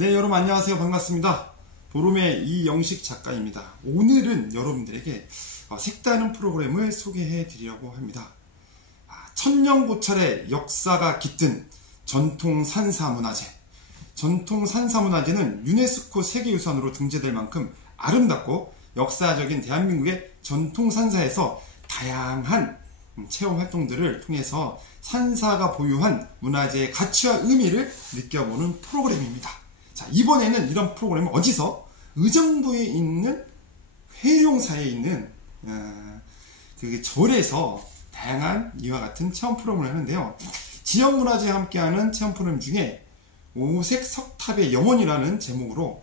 네, 여러분 안녕하세요. 반갑습니다. 보름의 이영식 작가입니다. 오늘은 여러분들에게 색다른 프로그램을 소개해 드리려고 합니다. 천년고찰의 역사가 깃든 전통 산사문화재. 전통 산사문화재는 유네스코 세계유산으로 등재될 만큼 아름답고 역사적인 대한민국의 전통 산사에서 다양한 체험 활동들을 통해서 산사가 보유한 문화재의 가치와 의미를 느껴보는 프로그램입니다. 자, 이번에는 이런 프로그램은 어디서? 의정부에 있는 회룡사에 있는 그 절에서 다양한 이와 같은 체험 프로그램을 하는데요. 지역문화재와 함께하는 체험 프로그램 중에 오색 석탑의 영혼이라는 제목으로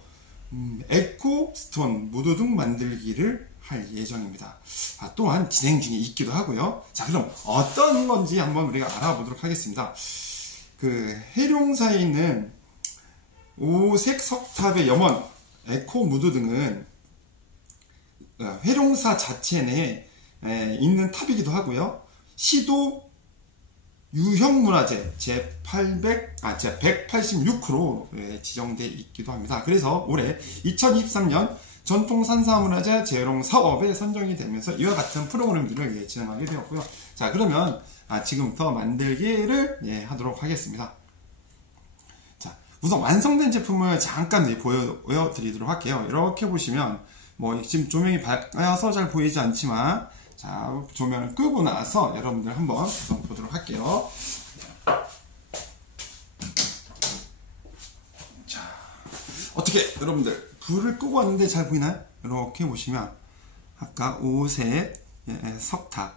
에코스톤 무도등 만들기를 할 예정입니다. 또한 진행 중에 있기도 하고요. 자, 그럼 어떤 건지 한번 우리가 알아보도록 하겠습니다. 그 회룡사에 있는 오색 석탑의 염원 에코 무도등은 회룡사 자체 내에 있는 탑이기도 하고요. 시도 유형문화재 제186호로 지정되어 있기도 합니다. 그래서 올해 2023년 전통산사문화재 재활용 사업에 선정이 되면서 이와 같은 프로그램들을 진행하게 되었고요. 자, 그러면 지금부터 만들기를 하도록 하겠습니다. 자, 우선 완성된 제품을 잠깐 보여드리도록 할게요. 이렇게 보시면 지금 조명이 밝아서 잘 보이지 않지만, 자, 조명을 끄고 나서 여러분들 한번 우선 보도록 할게요. 자, 어떻게 여러분들 불을 끄고 왔는데 잘 보이나요? 이렇게 보시면 아까 오색 석탑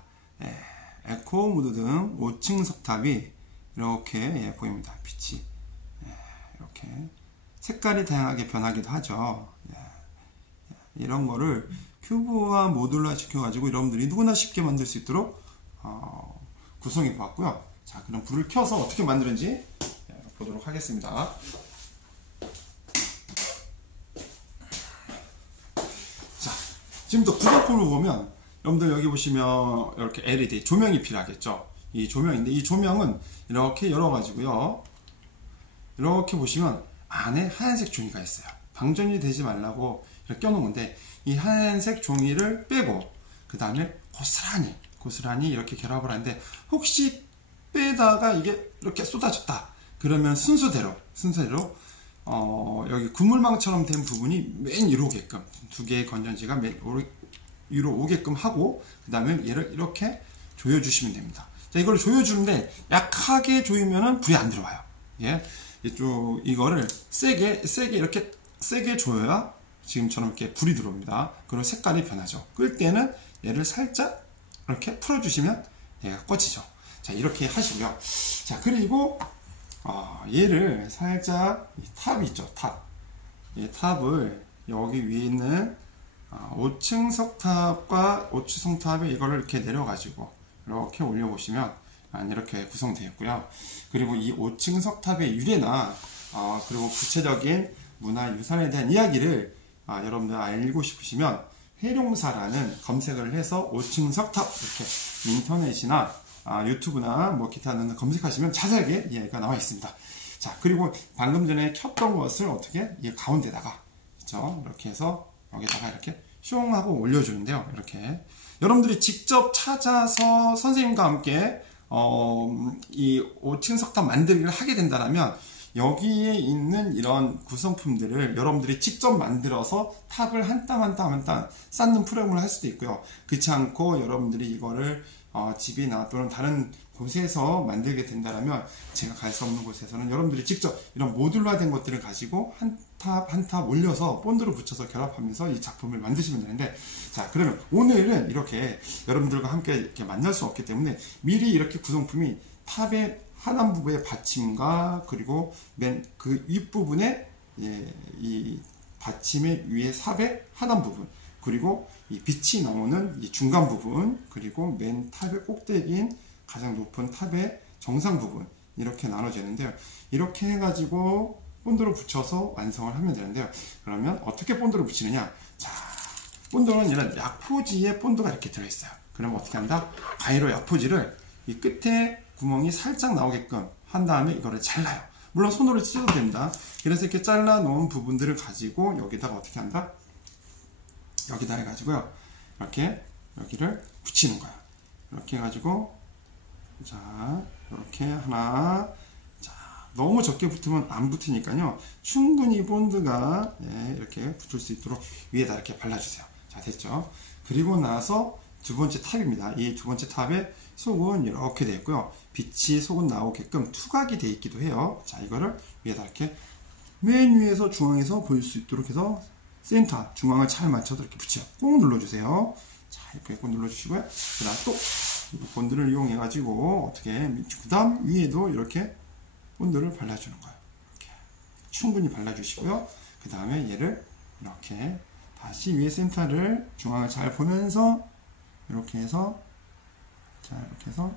에코 무드등 5층 석탑이 이렇게 보입니다. 빛이 이렇게 색깔이 다양하게 변하기도 하죠. 이런 거를 큐브와 모듈화 시켜가지고 여러분들이 누구나 쉽게 만들 수 있도록 구성해 보았고요. 자, 그럼 불을 켜서 어떻게 만드는지 보도록 하겠습니다. 자, 지금부터 구성품을 보면 여러분들 여기 보시면 이렇게 LED 조명이 필요하겠죠. 이 조명인데 이 조명은 이렇게 열어가지고요. 이렇게 보시면 안에 하얀색 종이가 있어요. 방전이 되지 말라고 이렇게 껴놓은 건데 이 하얀색 종이를 빼고 그 다음에 고스란히 이렇게 결합을 하는데 혹시 빼다가 이게 이렇게 쏟아졌다 그러면 순서대로 여기 그물망처럼 된 부분이 맨 위로 오게끔 두 개의 건전지가 맨 위로 오게끔 하고 그 다음에 얘를 이렇게 조여주시면 됩니다. 자, 이걸 조여주는데 약하게 조이면은 불이 안 들어와요. 이거를 세게 이렇게 세게 조여야 지금처럼 이렇게 불이 들어옵니다. 그리고 색깔이 변하죠. 끌 때는 얘를 살짝 이렇게 풀어주시면 얘가 꺼지죠. 자, 이렇게 하시고요. 자, 그리고 얘를 살짝 탑이 있죠. 이 탑을 여기 위에 있는 5층 석탑과 5층 석탑에 이거를 이렇게 내려가지고 이렇게 올려보시면 이렇게 구성되어 있고요. 그리고 이 5층 석탑의 유래나 그리고 구체적인 문화유산에 대한 이야기를 여러분들 알고 싶으시면 회룡사라는 검색을 해서 5층 석탑 이렇게 인터넷이나 유튜브나 기타 등을 검색하시면 자세하게 이야기가 나와 있습니다. 자, 그리고 방금 전에 켰던 것을 어떻게 이 가운데다가 이렇게 해서 여기다가 이렇게 숑 하고 올려주는데요. 이렇게 여러분들이 직접 찾아서 선생님과 함께 이 5층 석탑 만들기를 하게 된다면 여기에 있는 이런 구성품들을 여러분들이 직접 만들어서 탑을 한 땀 한 땀 한 땀 쌓는 프로그램을 할 수도 있고요. 그렇지 않고 여러분들이 이거를 집이나 또는 다른 곳에서 만들게 된다면 제가 갈 수 없는 곳에서는 여러분들이 직접 이런 모듈화된 것들을 가지고 한 탑 한 탑 올려서 본드를 붙여서 결합하면서 이 작품을 만드시면 되는데, 자, 그러면 오늘은 이렇게 여러분들과 함께 이렇게 만날 수 없기 때문에 미리 이렇게 구성품이 탑의 하단부분의 받침과 그리고 맨 그 윗부분에 이 받침의 위에 삽의 하단 부분, 그리고 이 빛이 나오는 이 중간 부분, 그리고 맨 탑의 꼭대기인 가장 높은 탑의 정상 부분, 이렇게 나눠지는데요. 이렇게 해가지고 본드를 붙여서 완성을 하면 되는데요. 그러면 어떻게 본드를 붙이느냐? 자, 본드는 이런 약포지에 본드가 이렇게 들어있어요. 그럼 어떻게 한다? 가위로 약포지를 이 끝에 구멍이 살짝 나오게끔 한 다음에 이거를 잘라요. 물론 손으로 찢어도 됩니다. 그래서 이렇게 잘라 놓은 부분들을 가지고 여기다가 어떻게 한다? 여기다 해가지고요. 이렇게 여기를 붙이는 거야. 이렇게 해가지고 자 이렇게 하나. 자 너무 적게 붙으면 안 붙으니까요. 충분히 본드가 이렇게 붙을 수 있도록 위에다 이렇게 발라주세요. 자 됐죠? 그리고 나서 두 번째 탑입니다. 이 두 번째 탑에 속은 이렇게 되어 있고요. 빛이 속은 나오게끔 투각이 되어 있기도 해요. 자 이거를 위에다 이렇게 맨 위에서 중앙에서 보일 수 있도록 해서 센터 중앙을 잘 맞춰서 이렇게 붙여 꼭 눌러주세요. 자 이렇게 꼭 눌러주시고요. 그 다음 또 본드를 이용해 가지고 어떻게 그 다음 위에도 이렇게 본드를 발라주는 거예요. 이렇게 충분히 발라주시고요. 그 다음에 얘를 이렇게 다시 위에 센터를 중앙을 잘 보면서 이렇게 해서 자 이렇게 해서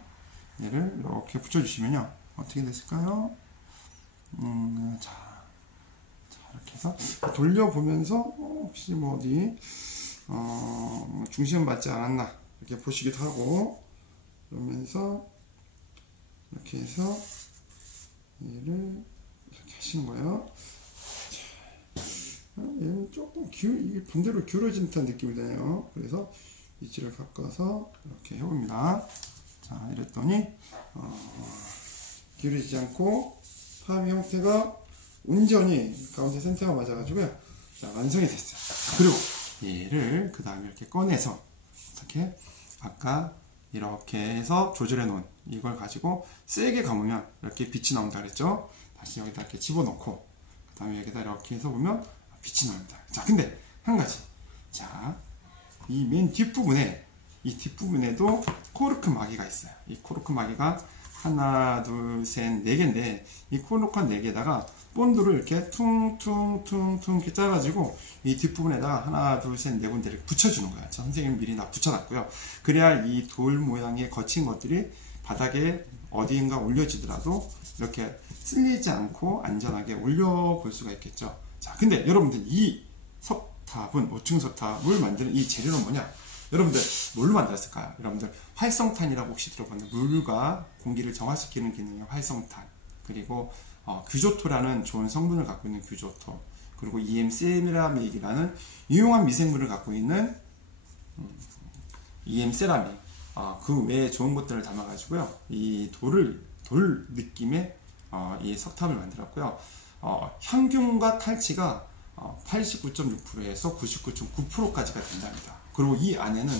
얘를 이렇게 붙여주시면요 어떻게 됐을까요? 자 이렇게 해서 돌려보면서 혹시 뭐 어디 중심 맞지 않았나 이렇게 보시기도 하고 그러면서 이렇게 해서 얘를 이렇게 하시는 거예요. 얘는 조금 이게 반대로 기울어진 듯한 느낌이 드네요. 그래서 위치를 바꿔서 이렇게 해봅니다. 자 이랬더니 기울이지 않고 탑의 형태가 온전히 가운데 센터가 맞아가지고요. 자 완성이 됐어요. 그리고 얘를 그 다음에 이렇게 꺼내서 어떻게 아까 이렇게 해서 조절해 놓은 이걸 가지고 세게 감으면 이렇게 빛이 나온다 그랬죠. 다시 여기다 이렇게 집어넣고 그 다음에 여기다 이렇게 해서 보면 빛이 나옵니다. 자 근데 한 가지 자 이 맨 뒷부분에 이 뒷부분에도 코르크 마개가 있어요. 이 코르크 마개가 하나 둘 셋 네 개인데 이 코르크 4개에다가 본드를 이렇게 퉁퉁퉁퉁 이렇게 짜가지고 이 뒷부분에다가 하나 둘 셋 네 군데를 붙여주는 거예요. 선생님 미리 다 붙여놨고요. 그래야 이 돌 모양의 거친 것들이 바닥에 어디인가 올려지더라도 이렇게 쓸리지 않고 안전하게 올려볼 수가 있겠죠. 자 근데 여러분들 이 석탑은 5층 석탑을 만드는 이 재료는 뭐냐? 여러분들 뭘로 만들었을까요? 여러분들 활성탄이라고 혹시 들어봤나요? 물과 공기를 정화시키는 기능의 활성탄, 그리고 규조토라는 좋은 성분을 갖고 있는 규조토, 그리고 EM 세라믹이라는 유용한 미생물을 갖고 있는 EM 세라믹, 그 외에 좋은 것들을 담아가지고요 이 돌 느낌의 이 석탑을 만들었고요. 향균과 탈취가 89.6%에서 99.9%까지가 된답니다. 그리고 이 안에는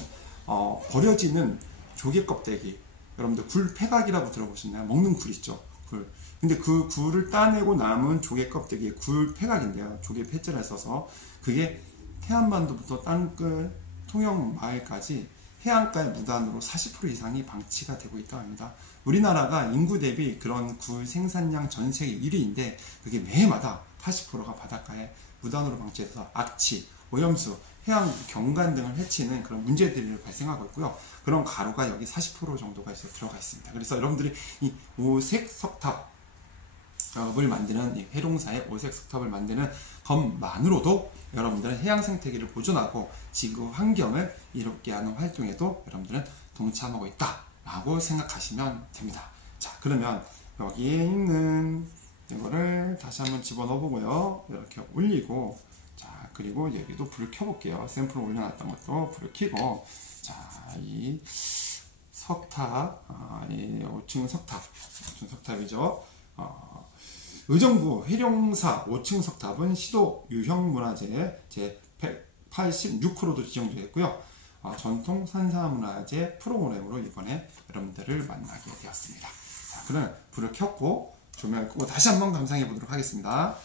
버려지는 조개 껍데기, 여러분들 굴 폐각이라고 들어보셨나요? 먹는 굴 있죠, 굴. 근데 그 굴을 따내고 남은 조개 껍데기, 굴 폐각인데요. 조개 폐자를 써서 그게 태안반도부터 땅끝 통영 마을까지 해안가의 무단으로 40% 이상이 방치가 되고 있다고 합니다. 우리나라가 인구 대비 그런 굴 생산량 전 세계 1위인데 그게 매해마다 80%가 바닷가에 무단으로 방치해서 악취, 오염수, 해양 경관 등을 해치는 그런 문제들이 발생하고 있고요. 그런 가루가 여기 40% 정도가 들어가 있습니다. 그래서 여러분들이 이 오색 석탑을 만드는 이 해룡사의 오색 석탑을 만드는 것만으로도 여러분들은 해양 생태계를 보존하고 지구 환경을 이롭게 하는 활동에도 여러분들은 동참하고 있다라고 생각하시면 됩니다. 자, 그러면 여기에 있는 이거를 다시 한번 집어넣어 보고요. 이렇게 올리고, 자, 그리고 여기도 불을 켜볼게요. 샘플을 올려놨던 것도 불을 켜고, 자, 이 석탑, 이 5층 석탑이죠. 의정부 해룡사 5층 석탑은 시도 유형문화재 제 186호로도 지정되어 있고요. 전통 산사문화재 프로그램으로 이번에 여러분들을 만나게 되었습니다. 자, 그럼 불을 켰고 조명을 끄고 다시 한번 감상해 보도록 하겠습니다.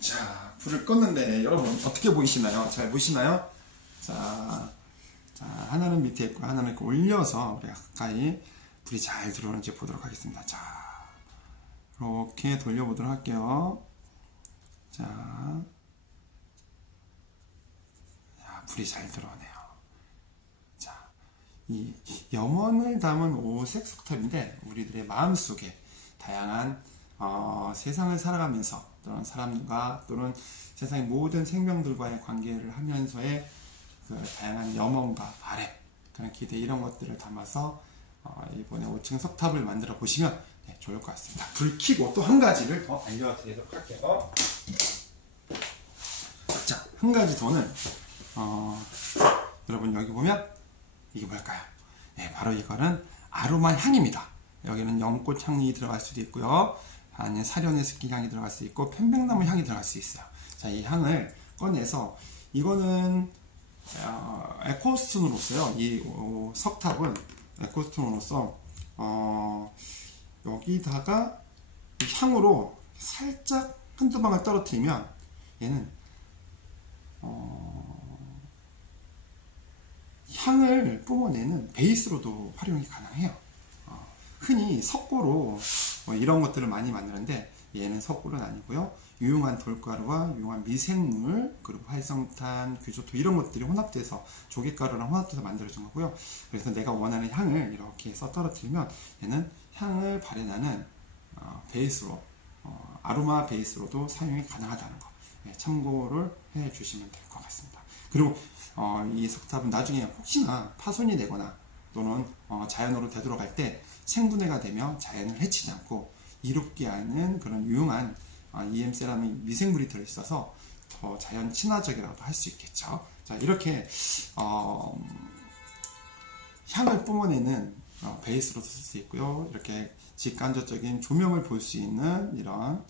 자, 불을 껐는데 여러분 어떻게 보이시나요? 잘 보이시나요? 자, 하나는 밑에 있고 하나는 이렇게 올려서 우리 가까이 불이 잘 들어오는지 보도록 하겠습니다. 자, 이렇게 돌려보도록 할게요. 자, 불이 잘 들어오네요. 자, 이 염원을 담은 오색 석탑인데 우리들의 마음속에 다양한 세상을 살아가면서 또는 사람과 또는 세상의 모든 생명들과의 관계를 하면서의 그 다양한 염원과 바람, 그런 기대 이런 것들을 담아서 이번에 5층 석탑을 만들어 보시면 좋을 것 같습니다. 불 켜고 또 한 가지를 더 알려드리도록 할게요. 자, 한 가지 더는 여러분 여기 보면 이게 뭘까요? 바로 이거는 아로마 향입니다. 여기는 연꽃 향이 들어갈 수도 있고요. 아니면 사려네스키 향이 들어갈 수 있고 편백나무 향이 들어갈 수 있어요. 자, 이 향을 꺼내서 이거는 에코스톤으로서요. 이 석탑은 에코스톤으로서 여기다가 향으로 살짝 한두 방울 떨어뜨리면 얘는 향을 뿜어내는 베이스로도 활용이 가능해요. 흔히 석고로 이런 것들을 많이 만드는데 얘는 석고는 아니고요. 유용한 돌가루와 유용한 미생물, 그리고 활성탄, 규조토 이런 것들이 혼합돼서 조개가루랑 혼합돼서 만들어진 거고요. 그래서 내가 원하는 향을 이렇게 해서 떨어뜨리면 얘는 향을 발현하는 베이스로, 아로마 베이스로도 사용이 가능하다는 거 참고를 해 주시면 될 것 같습니다. 그리고 이 석탑은 나중에 혹시나 파손이 되거나 또는 자연으로 되돌아갈 때 생분해가 되며 자연을 해치지 않고 이롭게 하는 그런 유용한 EM세라믹 미생물이 들어있어서 더 자연 친화적이라고도 할 수 있겠죠. 자, 이렇게 향을 뿜어내는 베이스로도 쓸 수 있고요. 이렇게 직간접적인 조명을 볼 수 있는 이런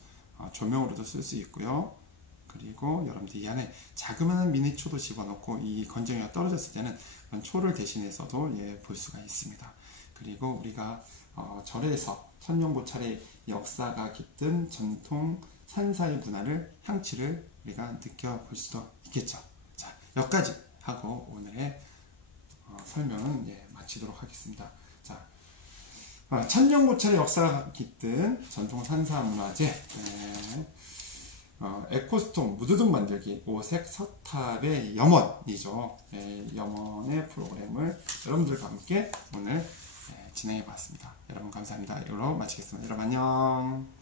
조명으로도 쓸 수 있고요. 그리고 여러분들이 이 안에 자그마한 미니초도 집어넣고 이 건조기가 떨어졌을 때는 그런 초를 대신해서도 볼 수가 있습니다. 그리고 우리가 절에서 천년고찰의 역사가 깃든 전통 산사의 문화를, 향취를 우리가 느껴볼 수도 있겠죠. 자, 여기까지 하고 오늘의 설명은 마치도록 하겠습니다. 자, 천년고찰의 역사가 깃든 전통 산사 문화재 에코스톤 무드등 만들기 5색 석탑의 염원이죠. 염원의 프로그램을 여러분들과 함께 오늘 진행해 봤습니다. 여러분 감사합니다. 이걸로 마치겠습니다. 여러분 안녕.